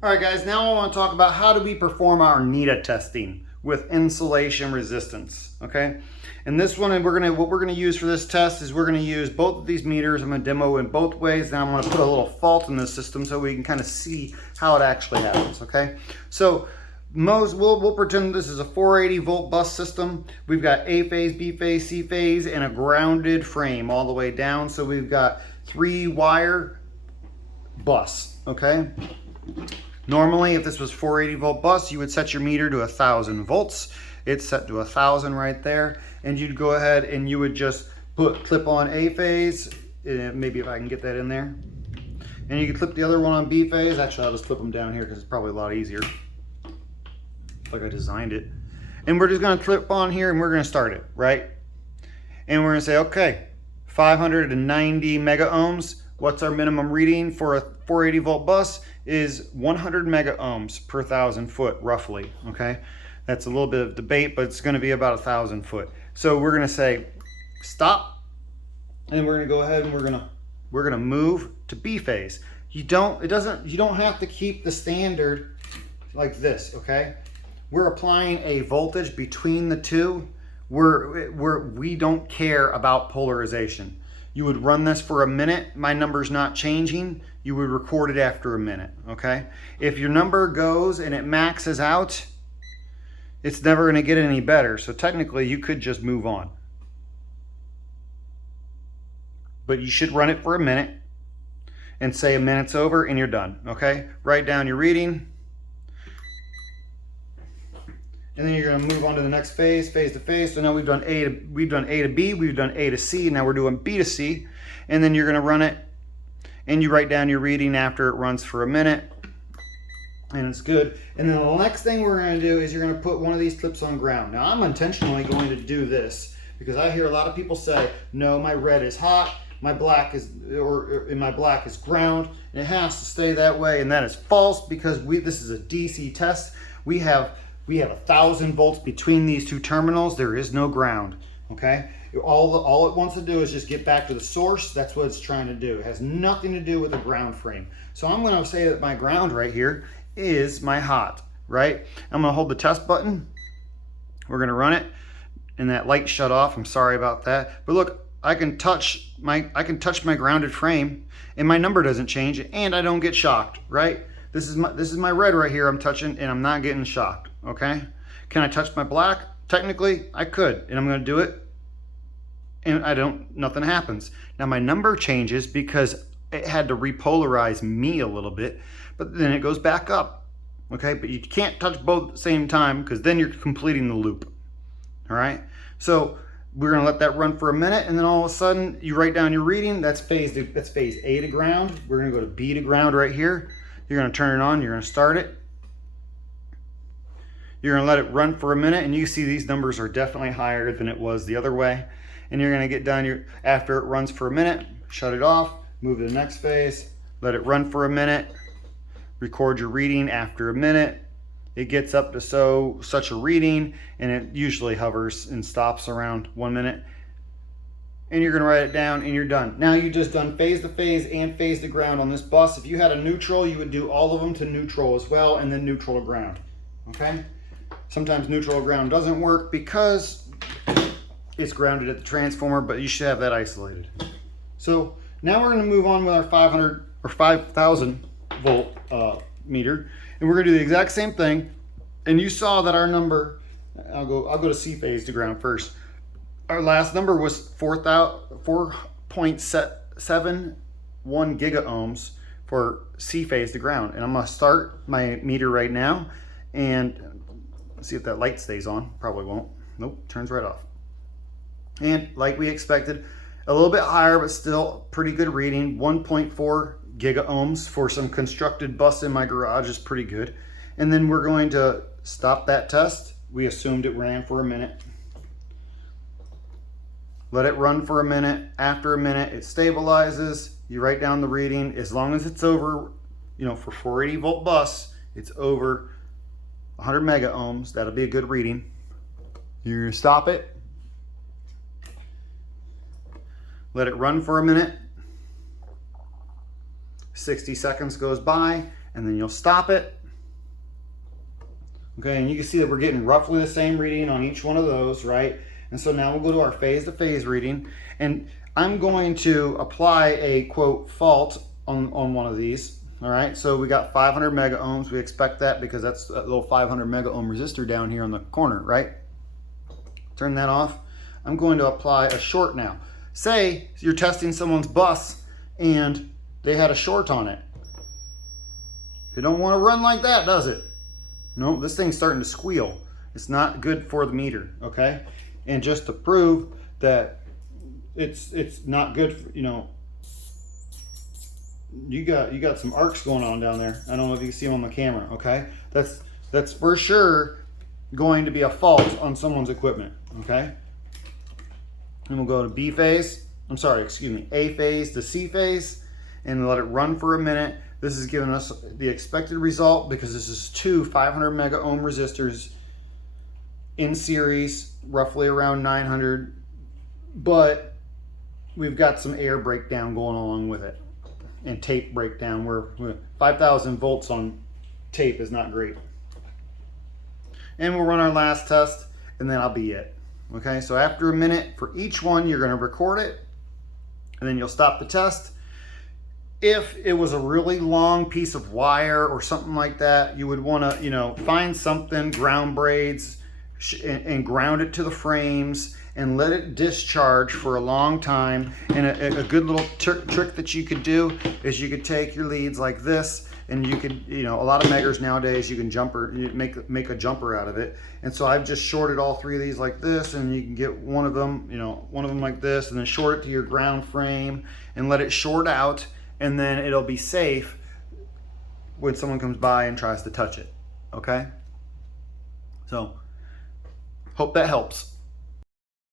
All right, guys, now I want to talk about how do we perform our NETA testing with insulation resistance, okay? And this one, what we're gonna use for this test is we're gonna use both of these meters. I'm gonna demo in both ways, and I'm gonna put a little fault in the system so we can kind of see how it actually happens, okay? So we'll pretend this is a 480 volt bus system. We've got A phase, B phase, C phase, and a grounded frame all the way down. So we've got 3-wire bus, okay? Normally, if this was 480 volt bus, you would set your meter to 1,000 volts. It's set to 1,000 right there. And you'd go ahead and you would just clip on A phase. Maybe if I can get that in there. And you can clip the other one on B phase. Actually, I'll just clip them down here because it's probably a lot easier. Like I designed it. And we're just gonna clip on here and we're gonna start it, right? And we're gonna say, okay, 590 mega ohms. What's our minimum reading for a 480 volt bus is 100 mega ohms per 1,000 foot, roughly, okay? That's a little bit of debate, but it's gonna be about 1,000 foot. So we're gonna say, stop, and we're gonna go ahead and we're gonna move to B phase. You don't have to keep the standard like this, okay? We're applying a voltage between the two. We don't care about polarization. You would run this for a minute. My number's not changing. You would record it after a minute, okay? If your number goes and it maxes out, it's never gonna get any better. So technically you could just move on. But you should run it for a minute and say a minute's over and you're done, okay? Write down your reading. And then you're gonna move on to the next phase, phase to phase. So now we've done A to B, we've done A to C, now we're doing B to C. And then you're gonna run it and you write down your reading after it runs for a minute and it's good. And then the next thing we're gonna do is you're gonna put one of these clips on ground. Now I'm intentionally going to do this because I hear a lot of people say, no, my red is hot, my black is ground, and it has to stay that way. And that is false because this is a DC test. We have 1,000 volts between these two terminals. There is no ground, okay? All it wants to do is just get back to the source. That's what it's trying to do. It has nothing to do with the ground frame. So I'm gonna say that my ground right here is my hot, right? I'm gonna hold the test button. We're gonna run it, and that light shut off. I'm sorry about that. But look, I can touch my grounded frame, and my number doesn't change, and I don't get shocked, right? This is my red right here. I'm touching, and I'm not getting shocked. Okay, can I touch my black? Technically, I could, and I'm going to do it, and nothing happens. Now my number changes because it had to repolarize me a little bit, but then it goes back up. Okay, but you can't touch both at the same time because then you're completing the loop. All right, so we're going to let that run for a minute, and then all of a sudden you write down your reading. That's phase A to ground. We're going to go to B to ground right here. You're going to turn it on. You're going to start it. You're going to let it run for a minute, and you see these numbers are definitely higher than it was the other way. And you're going to get done after it runs for a minute, shut it off, move to the next phase, let it run for a minute, record your reading after a minute. It gets up to such a reading, and it usually hovers and stops around 1 minute. And you're going to write it down, and you're done. Now you've just done phase to phase and phase to ground on this bus. If you had a neutral, you would do all of them to neutral as well, and then neutral to ground. Okay? Sometimes neutral ground doesn't work because it's grounded at the transformer, but you should have that isolated. So now we're going to move on with our 500 or 5,000 volt meter, and we're going to do the exact same thing. And you saw that our number, I'll go to C phase to ground first. Our last number was 4.71 giga ohms for C phase to ground, and I'm going to start my meter right now and see if that light stays on. Probably won't. Nope, turns right off. And like we expected, a little bit higher, but still pretty good reading. 1.4 giga ohms for some constructed bus in my garage is pretty good. And then we're going to stop that test. We assumed it ran for a minute. Let it run for a minute. After a minute, it stabilizes. You write down the reading. As long as it's over, for 480 volt bus, it's over 100 mega ohms. That'll be a good reading. You're gonna stop it. Let it run for a minute. 60 seconds goes by, and then you'll stop it. Okay, and you can see that we're getting roughly the same reading on each one of those, right? And so now we'll go to our phase-to-phase reading, and I'm going to apply a, quote, fault on one of these, all right? So we got 500 mega ohms. We expect that because that's a little 500 mega ohm resistor down here on the corner, right? Turn that off. I'm going to apply a short now. Say you're testing someone's bus and they had a short on it. It don't want to run like that, does it? No, this thing's starting to squeal. It's not good for the meter, okay? And just to prove that it's not good for, you know, you got some arcs going on down there. I don't know if you can see them on the camera, okay? That's for sure going to be a fault on someone's equipment, okay? And we'll go to B phase. I'm sorry, excuse me, A phase to C phase, and let it run for a minute. This is giving us the expected result because this is two 500 mega ohm resistors in series, roughly around 900, but we've got some air breakdown going along with it and tape breakdown where 5,000 volts on tape is not great. And we'll run our last test and then that'll be it. Okay, so after a minute for each one, you're going to record it and then you'll stop the test. If it was a really long piece of wire or something like that, you would want to, you know, find something, ground braids, and ground it to the frames and let it discharge for a long time. And a good little trick that you could do is you could take your leads like this, and you could, you know, a lot of meggers nowadays, you can make a jumper out of it. And so I've just shorted all three of these like this, and you can get one of them, you know, one of them like this, and then short it to your ground frame and let it short out, and then it'll be safe when someone comes by and tries to touch it, okay? So, hope that helps.